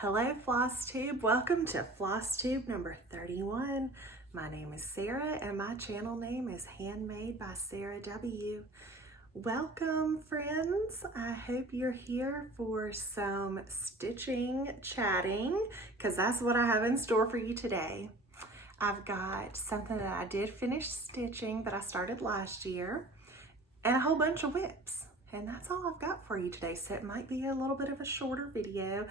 Hello Flosstube, welcome to Flosstube number 31. My name is Sarah and my channel name is Handmade by Sarah W. Welcome friends, I hope you're here for some stitching chatting because that's what I have in store for you today. I've got something that I did finish stitching that I started last year and a whole bunch of whips, and that's all I've got for you today, so it might be a little bit of a shorter video.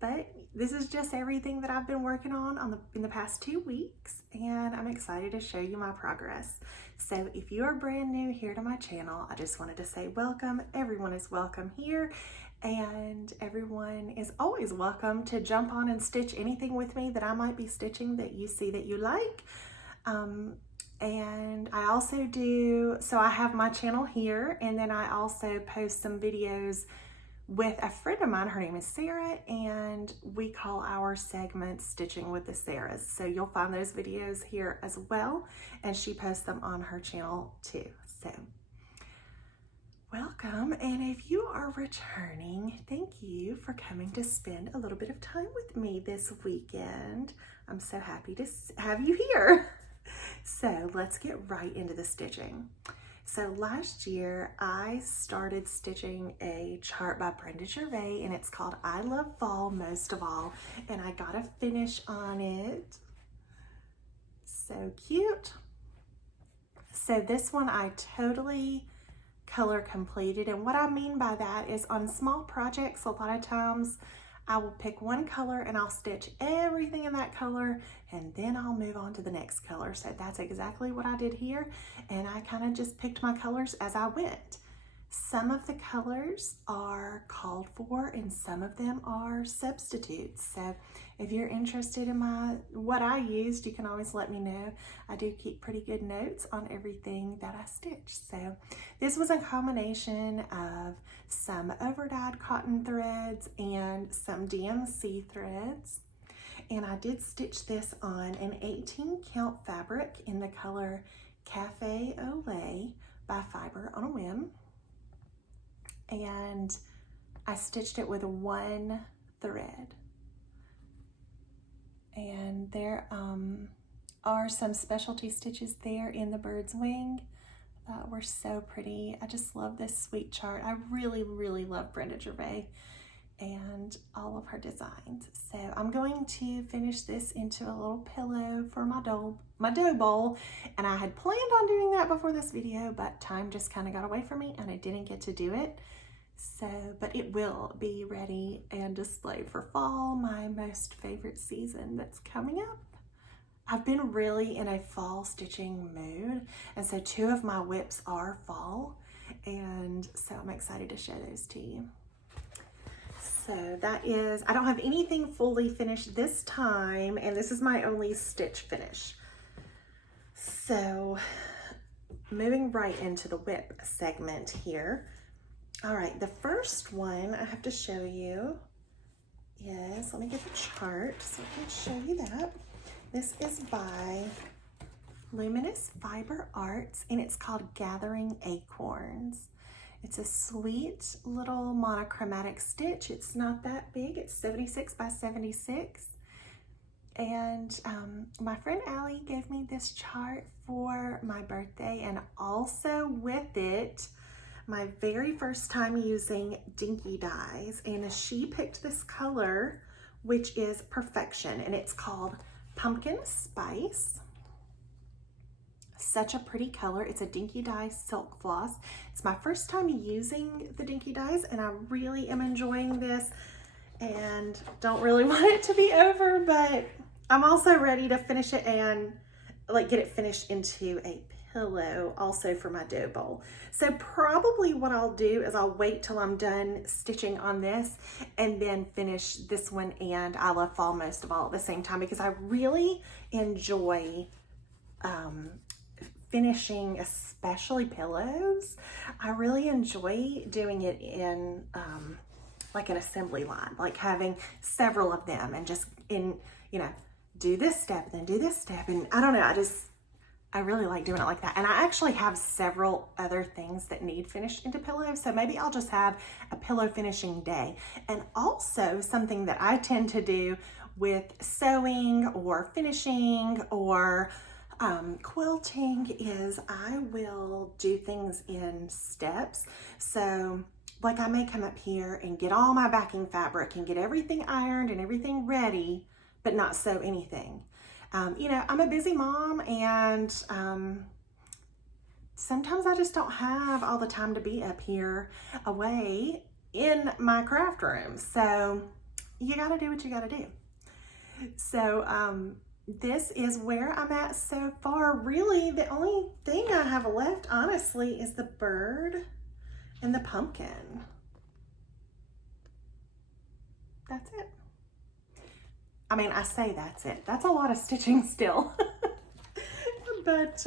But this is just everything that I've been working on in the past 2 weeks, and I'm excited to show you my progress. So if you are brand new here to my channel, I just wanted to say welcome. Everyone is welcome here, and everyone is always welcome to jump on and stitch anything with me that I might be stitching that you see that you like. And I also do, so I have my channel here, and then I also post some videos with a friend of mine. Her name is Sarah, and we call our segment Stitching with the Sarahs. So you'll find those videos here as well, and she posts them on her channel too. So welcome, and if you are returning, thank you for coming to spend a little bit of time with me this weekend. I'm so happy to have you here. So let's get right into the stitching. So last year I started stitching a chart by Brenda Gervais, and it's called I Love Fall Most of All, and I got a finish on it. So cute. So this one I totally color completed, and what I mean by that is on small projects, a lot of times I will pick one color and I'll stitch everything in that color, and then I'll move on to the next color. So that's exactly what I did here, and I kind of just picked my colors as I went. Some of the colors are called for and some of them are substitutes. So if you're interested in what I used, you can always let me know. I do keep pretty good notes on everything that I stitch. So this was a combination of some over-dyed cotton threads and some DMC threads. And I did stitch this on an 18 count fabric in the color Cafe au Lait by Fiber on a Whim. And I stitched it with one thread. And there are some specialty stitches there in the bird's wing that were so pretty. I just love this sweet chart. I really, really love Brenda Gervais and all of her designs. So I'm going to finish this into a little pillow for my dough bowl, and I had planned on doing that before this video, but time just kind of got away from me and I didn't get to do it. So, but it will be ready and displayed for fall, my most favorite season that's coming up. I've been really in a fall stitching mood, and so 2 of my whips are fall, and so I'm excited to show those to you. So that is, I don't have anything fully finished this time, and this is my only stitch finish. So moving right into the whip segment here. All right, the first one I have to show you is, let me get the chart so I can show you that. This is by Luminous Fiber Arts, and it's called Gathering Acorns. It's a sweet little monochromatic stitch. It's not that big. It's 76 by 76. And my friend Allie gave me this chart for my birthday, and also with it, my very first time using Dinky Dyes, and she picked this color, which is Perfection, and it's called Pumpkin Spice. Such a pretty color. It's a Dinky Dye silk floss. It's my first time using the Dinky Dyes, and I really am enjoying this, and don't really want it to be over, but I'm also ready to finish it and like get it finished into a pillow also for my dough bowl. So probably what I'll do is I'll wait till I'm done stitching on this and then finish this one and I Love Fall Most of All at the same time, because I really enjoy finishing especially pillows. I really enjoy doing it in like an assembly line, like having several of them and just do this step, then do this step, and I don't know, I really like doing it like that. And I actually have several other things that need finished into pillows. So maybe I'll just have a pillow finishing day. And also something that I tend to do with sewing or finishing or quilting is I will do things in steps. So like I may come up here and get all my backing fabric and get everything ironed and everything ready, but not sew anything. You know, I'm a busy mom, and sometimes I just don't have all the time to be up here away in my craft room. So you got to do what you got to do. So this is where I'm at so far. Really, the only thing I have left, honestly, is the bird and the pumpkin. That's it. I mean, I say that's it. That's a lot of stitching still. But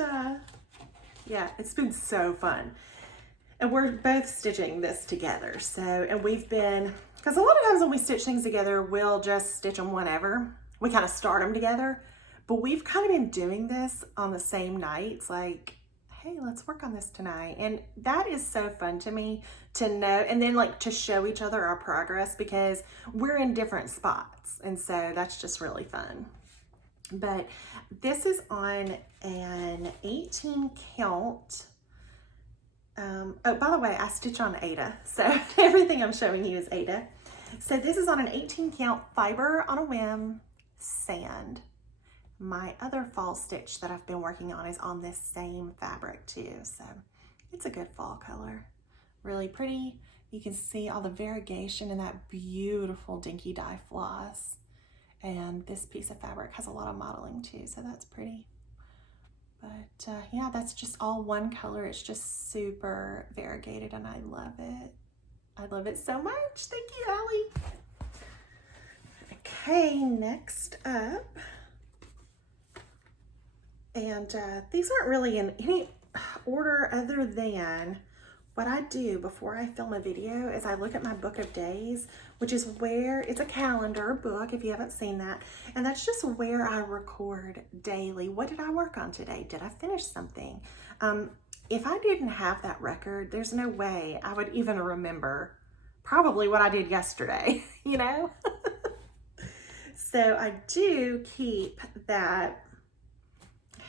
yeah, it's been so fun. And we're both stitching this together. So, and we've been, because a lot of times when we stitch things together, we'll just stitch them whenever. We kind of start them together. But we've kind of been doing this on the same nights, like, hey, let's work on this tonight. And that is so fun to me to know, and then like to show each other our progress, because we're in different spots. And so that's just really fun. But this is on an 18 count. Oh, by the way, I stitch on Aida. So everything I'm showing you is Aida. So this is on an 18 count fiber on a whim sand. My other fall stitch that I've been working on is on this same fabric too. So it's a good fall color. Really pretty. You can see all the variegation in that beautiful dinky dye floss. And this piece of fabric has a lot of modeling too, so that's pretty. But yeah, that's just all one color. It's just super variegated and I love it. I love it so much. Thank you, Allie. Okay, next up. And these aren't really in any order other than what I do before I film a video is I look at my book of days, which is where it's a calendar book if you haven't seen that. And that's just where I record daily. What did I work on today? Did I finish something? If I didn't have that record, there's no way I would even remember probably what I did yesterday, you know? So I do keep that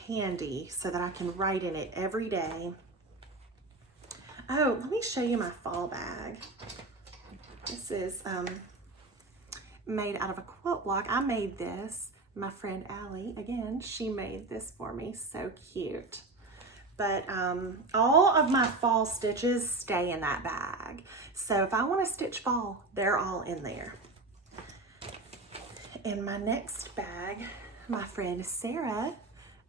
handy so that I can write in it every day. Oh, let me show you my fall bag. This is made out of a quilt block. I made this. My friend Allie, again, she made this for me. So cute. But all of my fall stitches stay in that bag. So if I want to stitch fall, they're all in there. In my next bag, my friend Sarah,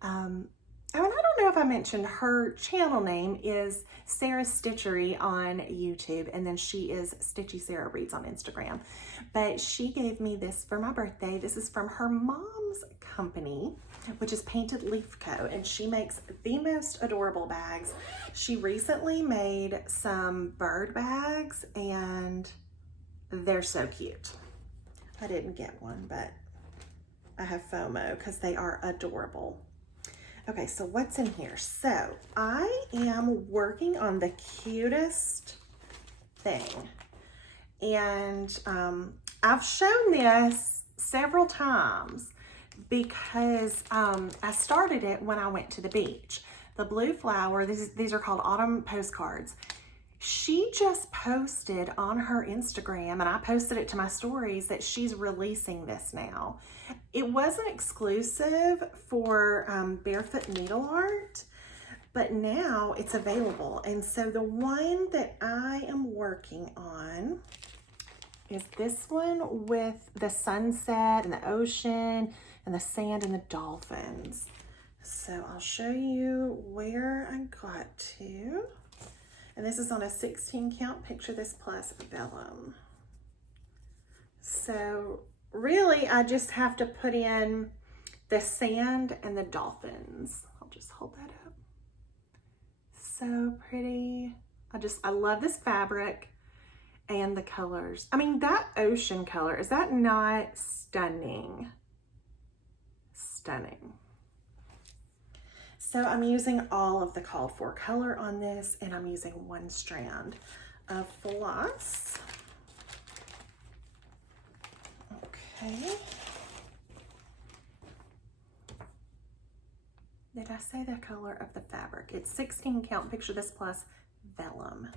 and I don't know if I mentioned her channel name is Sarah Stitchery on YouTube, and then she is Stitchy Sarah Reads on Instagram. But she gave me this for my birthday. This is from her mom's company, which is Painted Leaf Co. And she makes the most adorable bags. She recently made some bird bags, and they're so cute. I didn't get one, but I have FOMO because they are adorable. Okay, so what's in here? So I am working on the cutest thing. And I've shown this several times because I started it when I went to the beach. The blue flower, these are called autumn postcards. She just posted on her Instagram, and I posted it to my stories, that she's releasing this now. It wasn't exclusive for Barefoot Needle Art, but now it's available. And so the one that I am working on is this one with the sunset and the ocean and the sand and the dolphins. So I'll show you where I got to. And this is on a 16 count Picture This Plus vellum. So really I just have to put in the sand and the dolphins. I'll just hold that up. So pretty. I love this fabric and the colors. I mean, that ocean color, is that not stunning? Stunning. So I'm using all of the called for color on this, and I'm using 1 strand of floss. Okay. Did I say the color of the fabric? It's 16 count, picture this plus vellum.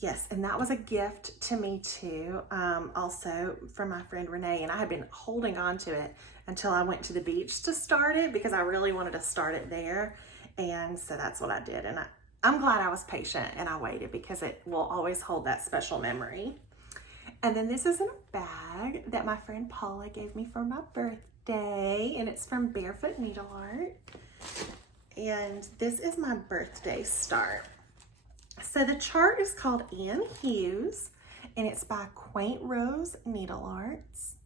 Yes, and that was a gift to me too, also from my friend Renee, and I had been holding on to it until I went to the beach to start it because I really wanted to start it there, and so that's what I did, and I'm glad I was patient and I waited because it will always hold that special memory. And then this is in a bag that my friend Paula gave me for my birthday, and it's from Barefoot Needle Art, and this is my birthday start. So the chart is called Hughes, and it's by Quaint Rose Needle Arts.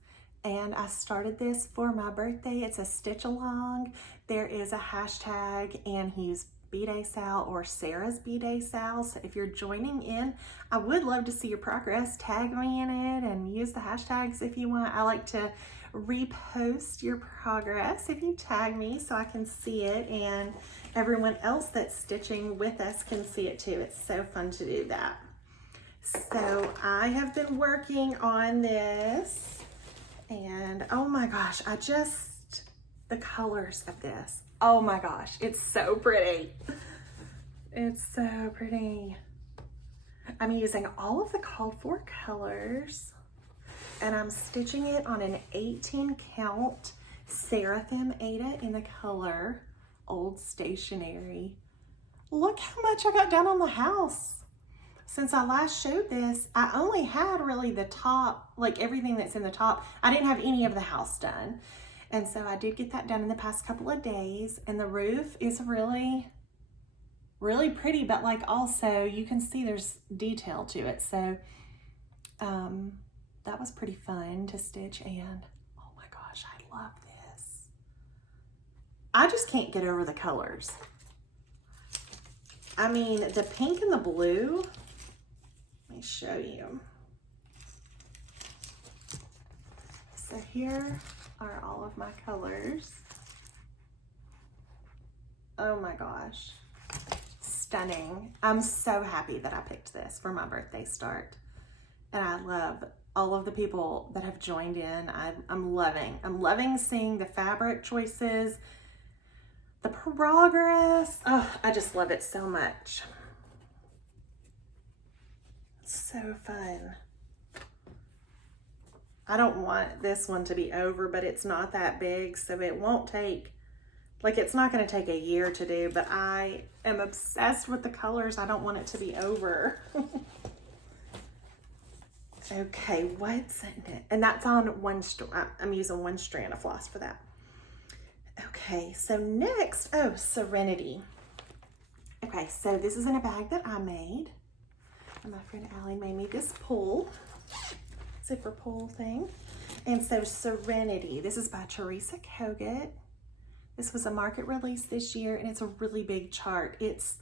And I started this for my birthday. It's a stitch along. There is a hashtag Hughes B-Day Sal or Sarah's B-Day Sal. So if you're joining in, I would love to see your progress. Tag me in it and use the hashtags if you want. I like to repost your progress if you tag me so I can see it, and everyone else that's stitching with us can see it too. It's so fun to do that. So I have been working on this, and oh my gosh, the colors of this, oh my gosh, it's so pretty. It's so pretty. I'm using all of the called for colors, and I'm stitching it on an 18 count Seraphim Aida in the color Old Stationery. Look how much I got done on the house. Since I last showed this, I only had really the top, like everything that's in the top. I didn't have any of the house done. And so I did get that done in the past couple of days, and the roof is really, really pretty, but like also you can see there's detail to it. So that was pretty fun to stitch, and oh my gosh, I love this. I just can't get over the colors. I mean, the pink and the blue, let me show you. So here are all of my colors. Oh my gosh, stunning. I'm so happy that I picked this for my birthday start. And I love all of the people that have joined in. I'm loving seeing the fabric choices, the progress. Oh, I just love it so much. It's so fun. I don't want this one to be over, but it's not that big, so it won't take, like it's not gonna take a year to do, but I am obsessed with the colors. I don't want it to be over. Okay, what's in it? And that's on I'm using 1 strand of floss for that. Okay, so next, oh, Serenity. Okay, so this is in a bag that I made. And my friend Allie made me this zipper pull thing. And so Serenity, this is by Teresa Kogut. This was a market release this year, and it's a really big chart. It's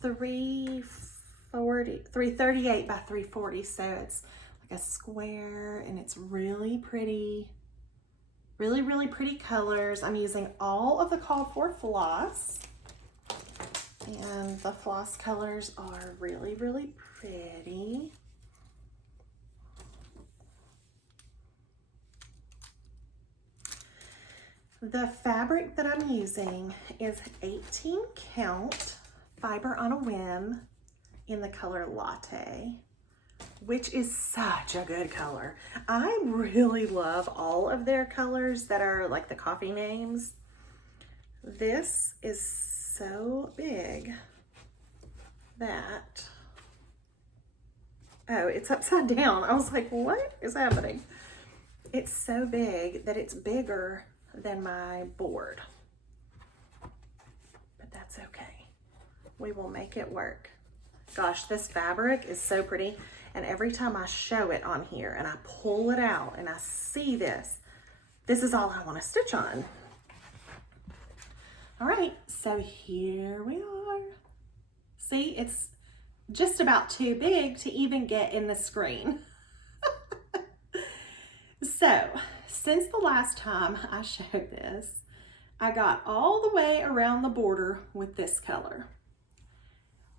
338 by 340, so it's like a square, and it's really pretty. Really, really pretty colors. I'm using all of the called for floss, and the floss colors are really, really pretty. The fabric that I'm using is 18 count Fiber on a Whim in the color Latte, which is such a good color. I really love all of their colors that are like the coffee names. This is so big that, oh, it's upside down. I was like, what is happening? It's so big that it's bigger than my board, but that's okay. We will make it work. Gosh, this fabric is so pretty. And every time I show it on here and I pull it out and I see this, this is all I want to stitch on. All right, so here we are. See, it's just about too big to even get in the screen. So, since the last time I showed this, I got all the way around the border with this color.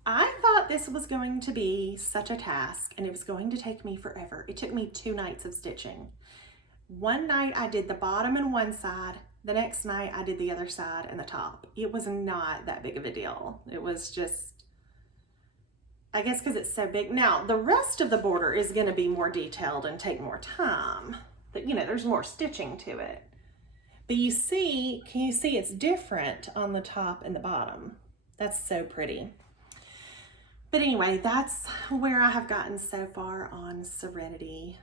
I thought this was going to be such a task and it was going to take me forever. It took me 2 nights of stitching. One night I did the bottom and one side, the next night I did the other side and the top. It was not that big of a deal. It was just, I guess because it's so big. Now, the rest of the border is going to be more detailed and take more time. But, you know, there's more stitching to it. But you see, can you see it's different on the top and the bottom? That's so pretty. But anyway, that's where I have gotten so far on Serenity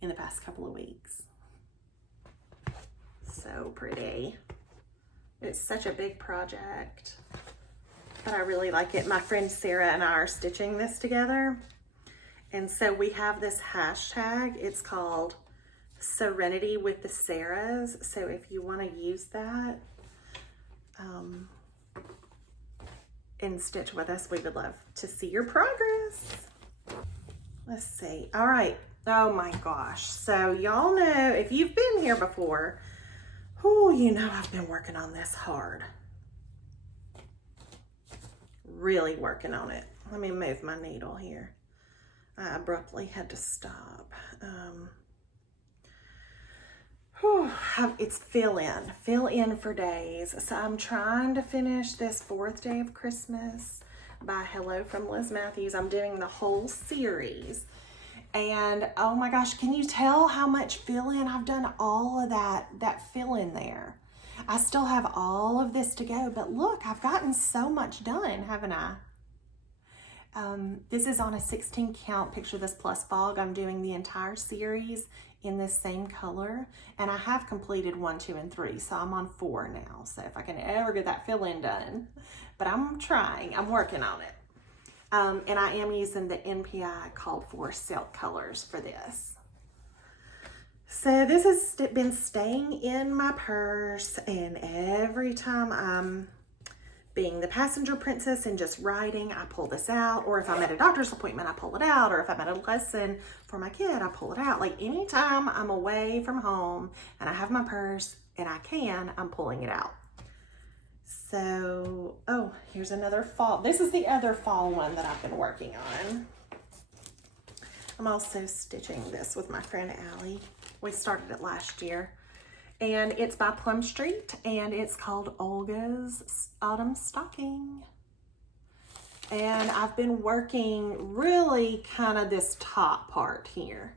in the past couple of weeks. So pretty. It's such a big project, but I really like it. My friend Sarah and I are stitching this together. And so we have this hashtag. It's called Serenity with the Sarahs. So if you want to use that and stitch with us, we would love to see your progress. Let's see. All right. Oh my gosh. So y'all know, if you've been here before, oh, you know I've been working on this hard. Really working on it. Let me move my needle here. I abruptly had to stop. It's fill in for days. So I'm trying to finish this 4th Day of Christmas by Hello from Liz Matthews. I'm doing the whole series. And oh my gosh, can you tell how much fill in? I've done all of that fill in there. I still have all of this to go, but look, I've gotten so much done, haven't I? This is on a 16 count Picture This Plus Fog. I'm doing the entire series in this same color, and I have completed 1, 2, and 3, so I'm on 4 now. So if I can ever get that fill in done, but I'm trying, I'm working on it. And I am using the NPI called for silk colors for this. So this has been staying in my purse, and every time I'm being the passenger princess and just writing, I pull this out, or if I'm at a doctor's appointment, I pull it out, or if I'm at a lesson for my kid, I pull it out. Like anytime I'm away from home and I have my purse and I can, I'm pulling it out. So, oh, here's another fall. This is the other fall one that I've been working on. I'm also stitching this with my friend Allie. We started it last year. And it's by Plum Street, and it's called Olga's Autumn Stocking. And I've been working really kind of this top part here.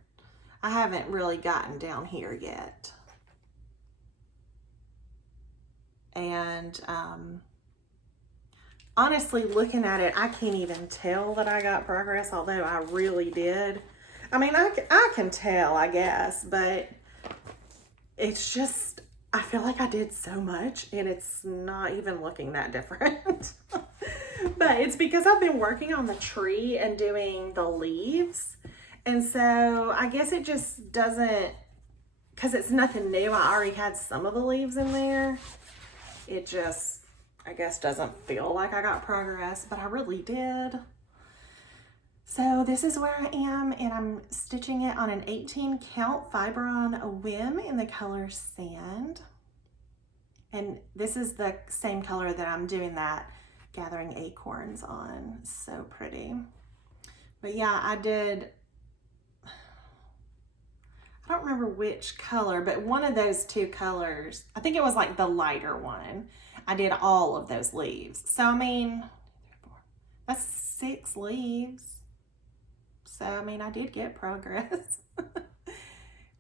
I haven't really gotten down here yet. And honestly, looking at it, I can't even tell that I got progress, although I really did. I mean, I can tell, I guess, but it's just, I feel like I did so much and it's not even looking that different. But it's because I've been working on the tree and doing the leaves. And so I guess it just doesn't, because it's nothing new. I already had some of the leaves in there. It just, I guess, doesn't feel like I got progress, but I really did. So this is where I am, and I'm stitching it on an 18 count Fibron Whim in the color Sand. And this is the same color that I'm doing that Gathering Acorns on. So pretty. But yeah, I did, I don't remember which color, but one of those 2 colors, I think it was like the lighter one. I did all of those leaves. So I mean, that's 6 leaves. So, I mean, I did get progress.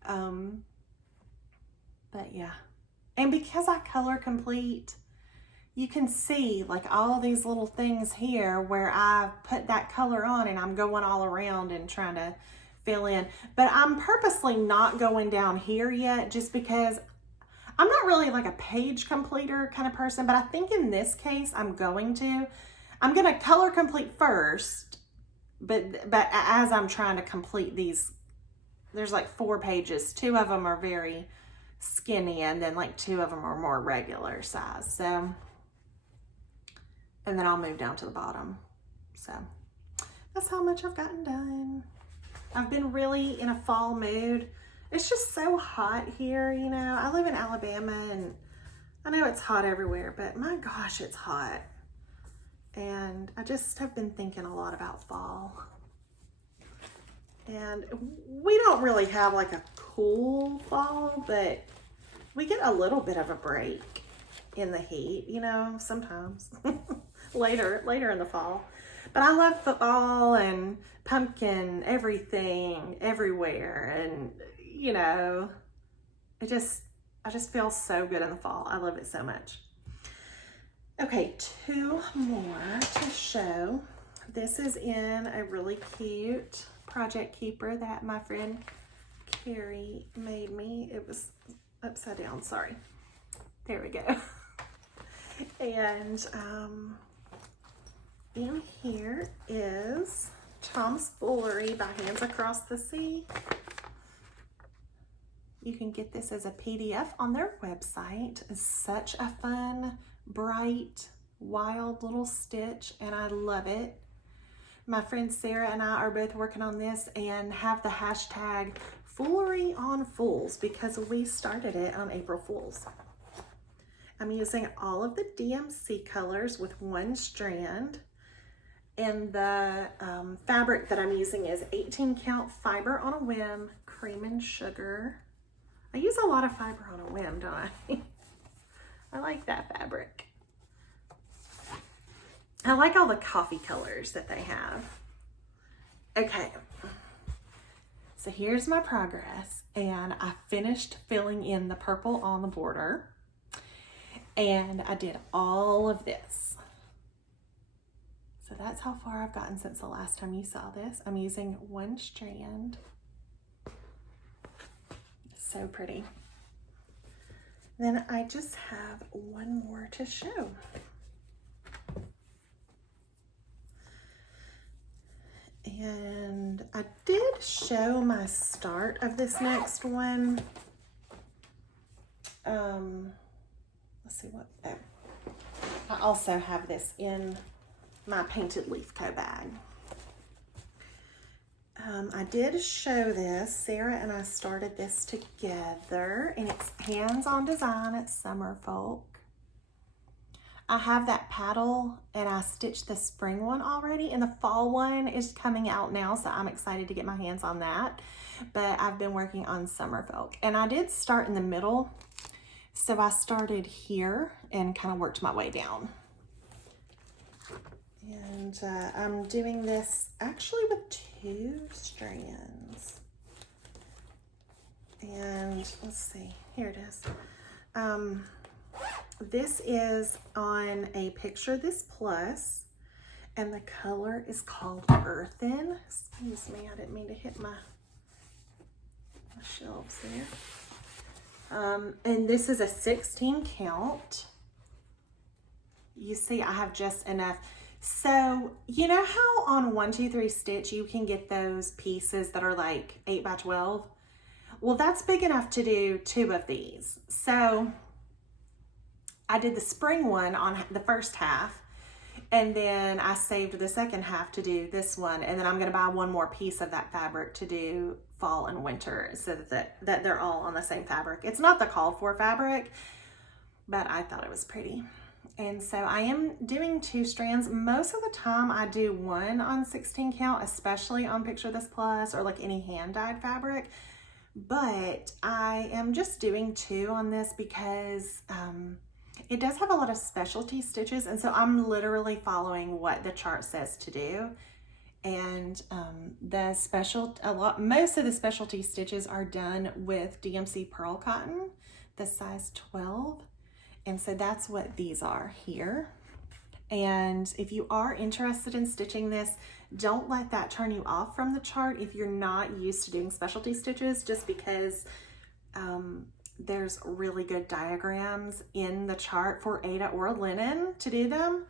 But yeah. And because I color complete, you can see like all these little things here where I put that color on and I'm going all around and trying to fill in. But I'm purposely not going down here yet just because I'm not really like a page completer kind of person, but I think in this case I'm going to color complete first. But as I'm trying to complete these, there's like 4 pages. 2 of them are very skinny, and then like 2 of them are more regular size. So, and then I'll move down to the bottom. So that's how much I've gotten done. I've been really in a fall mood. It's just so hot here, you know. I live in Alabama and I know it's hot everywhere, but my gosh, it's hot. And I just have been thinking a lot about fall. And we don't really have like a cool fall, but we get a little bit of a break in the heat, you know, sometimes later in the fall. But I love football and pumpkin, everything, everywhere. And, you know, I just feel so good in the fall. I love it so much. Okay, 2 more to show. This is in a really cute project keeper that my friend Carrie made me. It was upside down, sorry. There we go. And in here is Tom's Foolery by Hands Across the Sea. You can get this as a PDF on their website. It's such a fun, bright, wild little stitch, and I love it. My friend Sarah and I are both working on this and have the hashtag Foolery on Fools because we started it on April Fools. I'm using all of the DMC colors with 1 strand, and the fabric that I'm using is 18 count fiber on a whim, cream and sugar. I use a lot of fiber on a whim, don't I? I like that fabric. I like all the coffee colors that they have. Okay, so here's my progress, and I finished filling in the purple on the border, and I did all of this. So that's how far I've gotten since the last time you saw this. I'm using 1 strand. So pretty. Then I just have 1 more to show. And I did show my start of this next one. Let's see what, oh. I also have this in my painted leaf co bag. I did show this. Sarah and I started this together, and it's hands-on design at Summerfolk. I have that paddle, and I stitched the spring one already, and the fall one is coming out now, so I'm excited to get my hands on that. But I've been working on Summerfolk, and I did start in the middle, so I started here and kind of worked my way down. And I'm doing this actually with 2 strands. And let's see, here it is. This is on a Picture This Plus, and the color is called Earthen. Excuse me, I didn't mean to hit my shelves there. And this is a 16 count. You see, I have just enough. So, you know how on 1, 2, 3 stitch you can get those pieces that are like 8 by 12? Well, that's big enough to do 2 of these. So I did the spring one on the first half, and then I saved the second half to do this one, and then I'm going to buy 1 more piece of that fabric to do fall and winter, so that they're all on the same fabric. It's not the called for fabric, but I thought it was pretty. And so I am doing 2 strands. Most of the time I do 1 on 16 count, especially on Picture This Plus or like any hand-dyed fabric. But I am just doing 2 on this because it does have a lot of specialty stitches. And so I'm literally following what the chart says to do. And most of the specialty stitches are done with DMC Pearl Cotton, the size 12. And so that's what these are here. And if you are interested in stitching this, don't let that turn you off from the chart if you're not used to doing specialty stitches, just because there's really good diagrams in the chart for Ada or Linen to do them.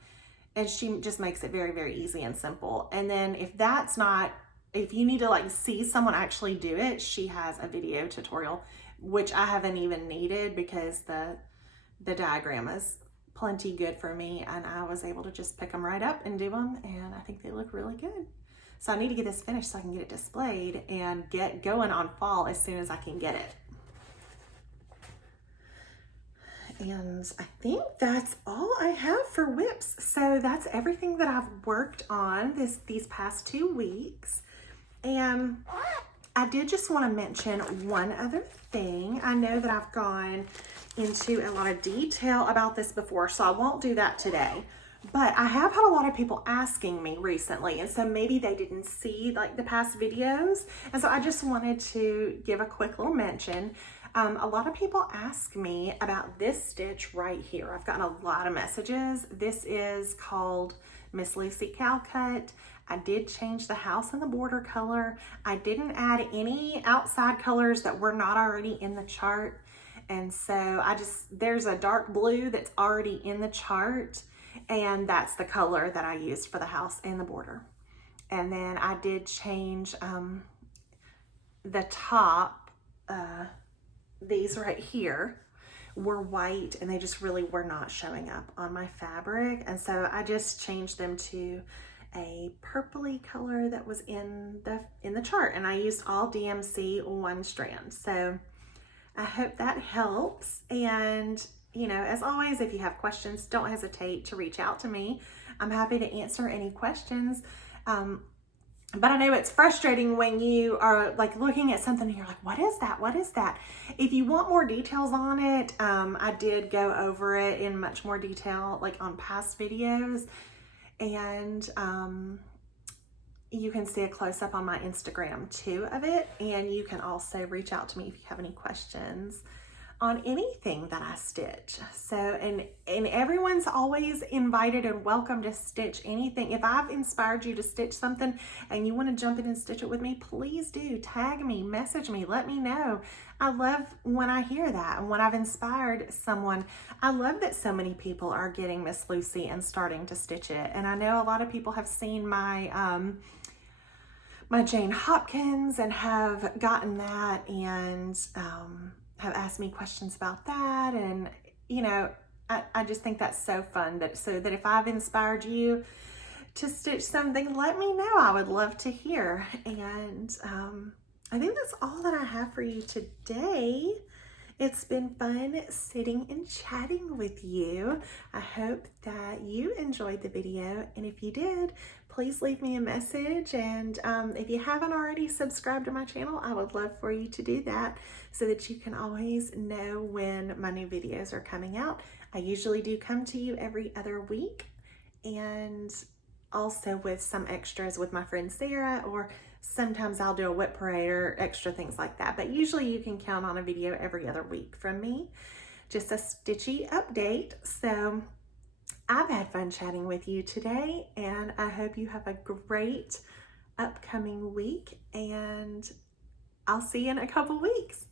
And she just makes it very, very easy and simple. And then if you need to like see someone actually do it, she has a video tutorial, which I haven't even needed because the diagram is plenty good for me, and I was able to just pick them right up and do them, and I think they look really good. So I need to get this finished so I can get it displayed and get going on fall as soon as I can get it. And I think that's all I have for whips. So that's everything that I've worked on these past 2 weeks. And I did just want to mention one other thing. I know that I've gone into a lot of detail about this before, so I won't do that today. But I have had a lot of people asking me recently, and so maybe they didn't see like the past videos. And so I just wanted to give a quick little mention. A lot of people ask me about this stitch right here. I've gotten a lot of messages. This is called Miss Lucy Cow Cut. I did change the house and the border color. I didn't add any outside colors that were not already in the chart. And so there's a dark blue that's already in the chart, and that's the color that I used for the house and the border. And then I did change the top, these right here were white and they just really were not showing up on my fabric. And so I just changed them to a purpley color that was in the chart, and I used all DMC 1 strand. So I hope that helps. And you know, as always, if you have questions, don't hesitate to reach out to me. I'm happy to answer any questions. But I know it's frustrating when you are like looking at something and you're like, what is that? What is that? If you want more details on it, I did go over it in much more detail like on past videos. And you can see a close-up on my Instagram too of it. And you can also reach out to me if you have any questions on anything that I stitch. So, and everyone's always invited and welcome to stitch anything. If I've inspired you to stitch something and you want to jump in and stitch it with me, please do. Tag me, message me, let me know. I love when I hear that, and when I've inspired someone. I love that so many people are getting Miss Lucy and starting to stitch it. And I know a lot of people have seen my my Jane Hopkins and have gotten that, and have asked me questions about that. And you know, I just think that's so fun, that if I've inspired you to stitch something, let me know. I would love to hear. And I think that's all that I have for you today. It's been fun sitting and chatting with you. I hope that you enjoyed the video, and if you did, please leave me a message. And if you haven't already subscribed to my channel, I would love for you to do that so that you can always know when my new videos are coming out. I usually do come to you every other week, and also with some extras with my friend Sarah, or sometimes I'll do a whip parade or extra things like that. But usually you can count on a video every other week from me. Just a stitchy update. So I've had fun chatting with you today, and I hope you have a great upcoming week, and I'll see you in a couple weeks.